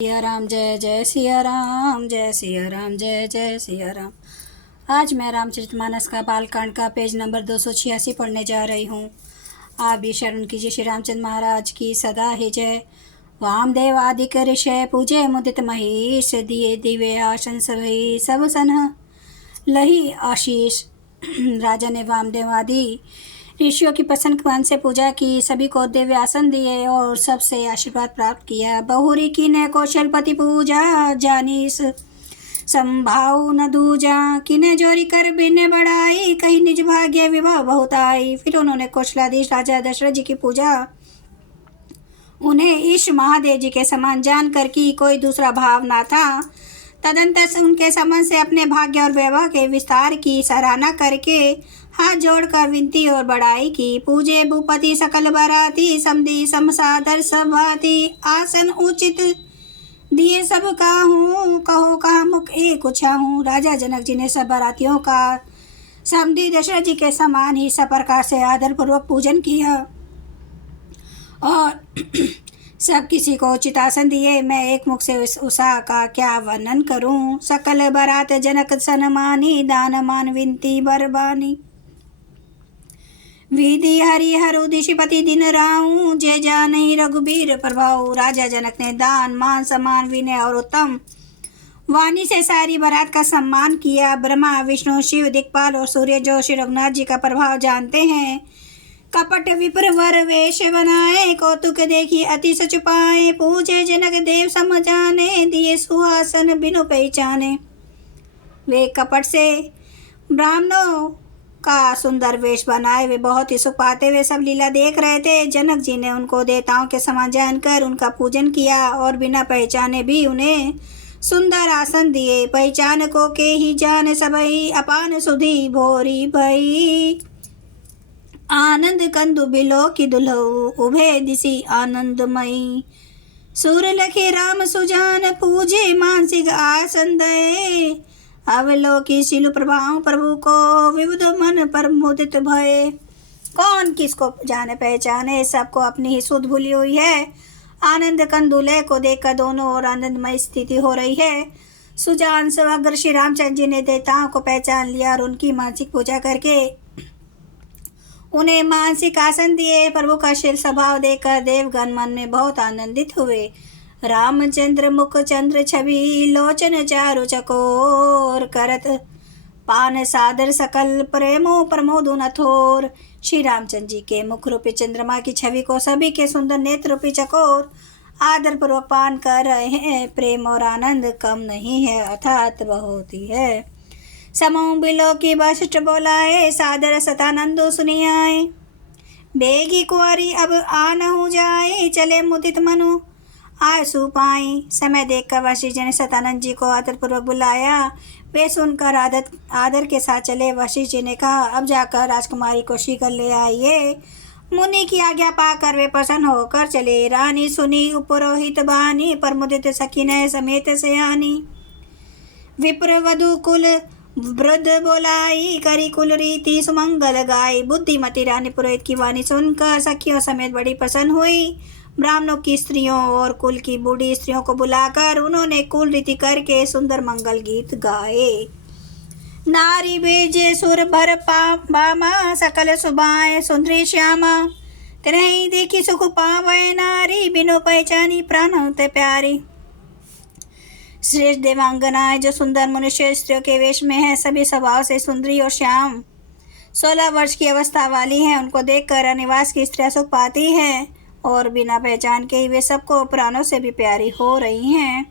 सिया राम जय जय सिया राम, जय सिया राम जय जय सिया राम। आज मैं रामचरितमानस का बालकांड का पेज नंबर 286 पढ़ने जा रही हूँ। आप भी शरण कीजिए श्री रामचंद्र महाराज की सदा ही जय। वामदेव आदिक ऋषय पूजे मुदित महेश, दिए दिव्य आसन सभई सब सनह लही आशीष। राजा ने वामदेव आदि ऋषियों की प्रसन्न मन से पूजा की, सभी को दिव्य आसन दिए और सबसे आशीर्वाद प्राप्त किया। बहुरी की ने कौशलपति पूजा, जानीस संभाव न दूजा। किने जोरी कर बिने बढ़ाई, कहीं निज भाग्य विवाह बहुत आई। फिर उन्होंने कौशलाधीश राजा दशरथ जी की पूजा, उन्हें ईश महादेव जी के समान जानकर कि कोई दूसरा भाव ना था। तदंतर उनके संबंध से अपने भाग्य और वैभव के विस्तार की सराहना करके हाथ जोड़कर विनती और बड़ाई की। पूजे भूपति सकल बराती, समधी समसादर सब भांति। आसन उचित दिए सब काहूँ, कहो कहा मुख एक उछाहूँ। राजा जनक जी ने सब बारातियों का समधी दशरथ जी के समान ही सब प्रकार से आदर पूर्वक पूजन किया और सब किसी को उचित आसन दिए। मैं एक मुख से उषा का क्या वर्णन करूं। सकल बरात जनक सनमानी, दान मान विनती बरबानी। विधि हरि हरु दिशिपति दिन राऊं, जय जाने रघुबीर प्रभाऊ। राजा जनक ने दान मान सम्मान विनय और उत्तम वाणी से सारी बारात का सम्मान किया। ब्रह्मा विष्णु शिव दिक्पाल और सूर्य जो श्री रघुनाथ जी का प्रभाव जानते हैं, कपट विप्र वर वेश बनाए। कौतुक देखी अति सच पाए, पूजे जनक देव समझाने। दिए सुहासन बिनु पहचाने। वे कपट से ब्राह्मणों का सुंदर वेश बनाए, वे बहुत ही सुख पाते वे सब लीला देख रहे थे। जनक जी ने उनको देवताओं के समान जानकर उनका पूजन किया और बिना पहचाने भी उन्हें सुंदर आसन दिए। पहचान को के ही जान सबई, अपान सुधी भोरी भई। आनंद कंदु बिलो की दुल्हऊ, उभे दिशि आनंदमयी। सूर लखे राम सुजान, पूजे मानसिक आसन दये। अवलोकी शिलु प्रभाव प्रभु को, विविध मन पर मुदित भये। कौन किसको जाने पहचाने, सबको अपनी ही सुध भूली हुई है। आनंद कंदुले को देखकर दोनों ओर आनंदमय स्थिति हो रही है। सुजान समग्र श्री रामचंद्र जी ने देवताओं को पहचान लिया और उनकी मानसिक पूजा करके उन्हें मानसिक आसन दिए। प्रभु का शील स्वभाव देखकर देवगण मन में बहुत आनंदित हुए। रामचंद्र मुख चंद्र छवि, लोचन चारु चकोर। करत पान सादर सकल, प्रेमो प्रमोद नथोर। श्री रामचंद्र जी के मुख रूपी चंद्रमा की छवि को सभी के सुंदर नेत्र रूपी चकोर आदर पूर्वक पान कर रहे हैं। प्रेम और आनंद कम नहीं है, अर्थात बहुत ही है। समूह बिलो की वशिष्ठ बोलाए, सादर सतानंदो सुनियाए। बेगी कुंवारी अब आनहु जाए, चले मुदित मनु आसु पाई। समय देखकर वशिष्ठ जी ने सतानंद जी को आदर पूर्वक बुलाया। वे सुनकर आदर के साथ चले। वशिष्ठ जी ने कहा, अब जाकर राजकुमारी को शीघ्र ले आइए। मुनि की आज्ञा पाकर वे प्रसन्न होकर चले। रानी सुनी उपरोहित बानी, प्रमुदित सखी ने समेत सयानी। विप्र वधु कुल वृद्ध बोलाई, करी कुल रीति सुमंगल गाय। बुद्धिमती रानी पुरोहित की वाणी सुनकर सखियों समेत बड़ी प्रसन्न हुई। ब्राह्मणों की स्त्रियों और कुल की बूढ़ी स्त्रियों को बुलाकर उन्होंने कुल रीति करके सुंदर मंगल गीत गाए। नारी बेजे सुर भर बामा, सकल सुबाए सुंदरी श्यामा। तिरही देखी सुख पावे नारी, बिनु पहचानी प्राण होते प्यारी। श्रेष्ठ देवांगनाएं जो सुंदर मनुष्य स्त्रियों के वेश में है, सभी स्वभाव से सुंदरी और श्याम 16 वर्ष की अवस्था वाली हैं। उनको देखकर अनिवास की स्त्रियां सुख पाती हैं और बिना पहचान के ही वे सबको प्राणों से भी प्यारी हो रही हैं।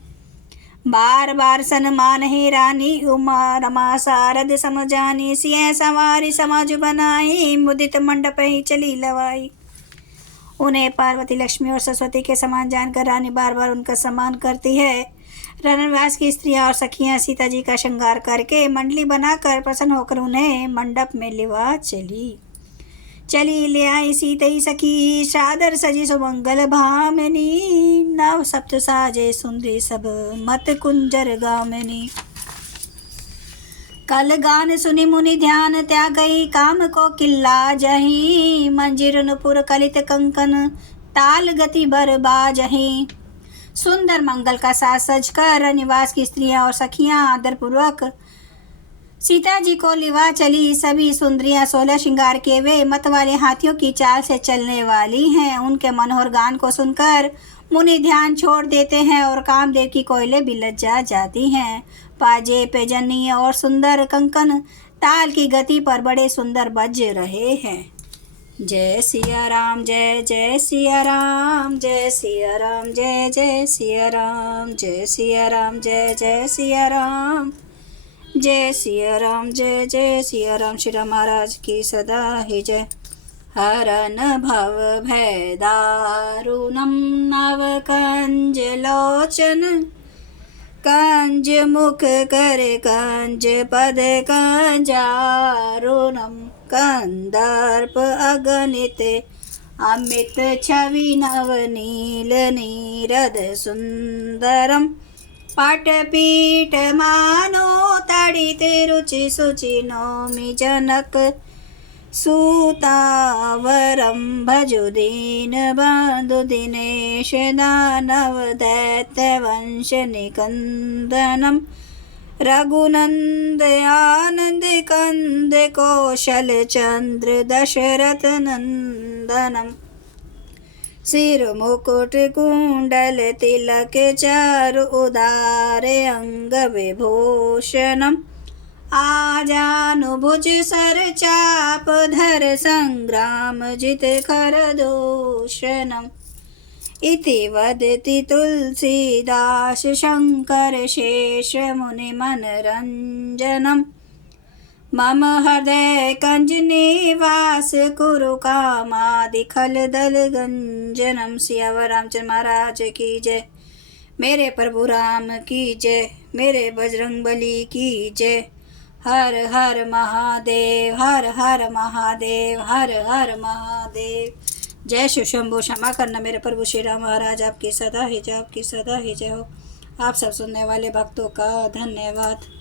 बार बार सन्मान ही रानी, उमा रमा सारद समझानी। सिंह सवारी समाज बनाई, मुदित मंडप ही चली लवाई। उन्हें पार्वती लक्ष्मी और सरस्वती के समान जानकर रानी बार बार उनका सम्मान करती है। रणनिवास की स्त्रियां और सखियां सीता जी का श्रृंगार करके मंडली बनाकर प्रसन्न होकर उन्हें मंडप में लिवा चली ले आई। सीतई सखी सादर सजी सुमंगल भामिनी। नव सप्त साजे सुंदरी सब, मत कुंजर गामिनी। कल गान सुनि मुनि ध्यान, त्यागई काम को किल्ला जही। मंजीर नुपुर कलित कंकन, ताल गति बर बाजही। सुंदर मंगल का साज सजकर निवास की स्त्रियां और सखियां आदरपूर्वक सीता जी को लिवा चली। सभी सुंदरियां 16 श्रृंगार के वे मत वाले हाथियों की चाल से चलने वाली हैं। उनके मनोहर गान को सुनकर मुनि ध्यान छोड़ देते हैं और कामदेव की कोयले भी लज्जा जाती हैं। पाजे पैजनी और सुंदर कंकन ताल की गति पर बड़े सुंदर बज रहे हैं। जय सिया राम जय जय सिया राम, जय सिया राम जय जय सिया राम, जय सिया राम जय जय सिया राम, जय सिया राम जय जय सिया राम। श्री राम महाराज की सदा ही जय। हरन भव भय दारुणम नव कंज लोचन, कंज मुख कर कंज पद कंजारुणम, कंदर्प अगणित अमित छवि नवनील नीरद सुंदरम, पाटपीठ मानो तड़ित रुचि सुचि नौमि जनक सूतावरम, भजु दीन बंधु दिनेश दानव दैत्य वंश निकंदनम, रघुनंद आनंद कंद कौशल चंद्र दशरथ नंदनम, सिर मुकुट कुंडल तिलक चारु उदारे अंग विभूषणम, आजानुभुज सर चाप धर संग्राम जित खर दूषणम, इति वदति तुलसीदास शंकर शेष मुनि मनरंजनम, मम हृदय कंज निवास कुरु कामादि खल दल गंजनम। सियावर रामचंद्र महाराज की जय। मेरे प्रभु राम की जय, मेरे बजरंग बली की जय। हर हर महादेव, हर हर महादेव, हर हर महादेव। जय शिव शंभो। क्षमा करना मेरे प्रभु श्री राम महाराज, आपकी सदा ही जय, आपकी सदा ही जय हो। आप सब सुनने वाले भक्तों का धन्यवाद।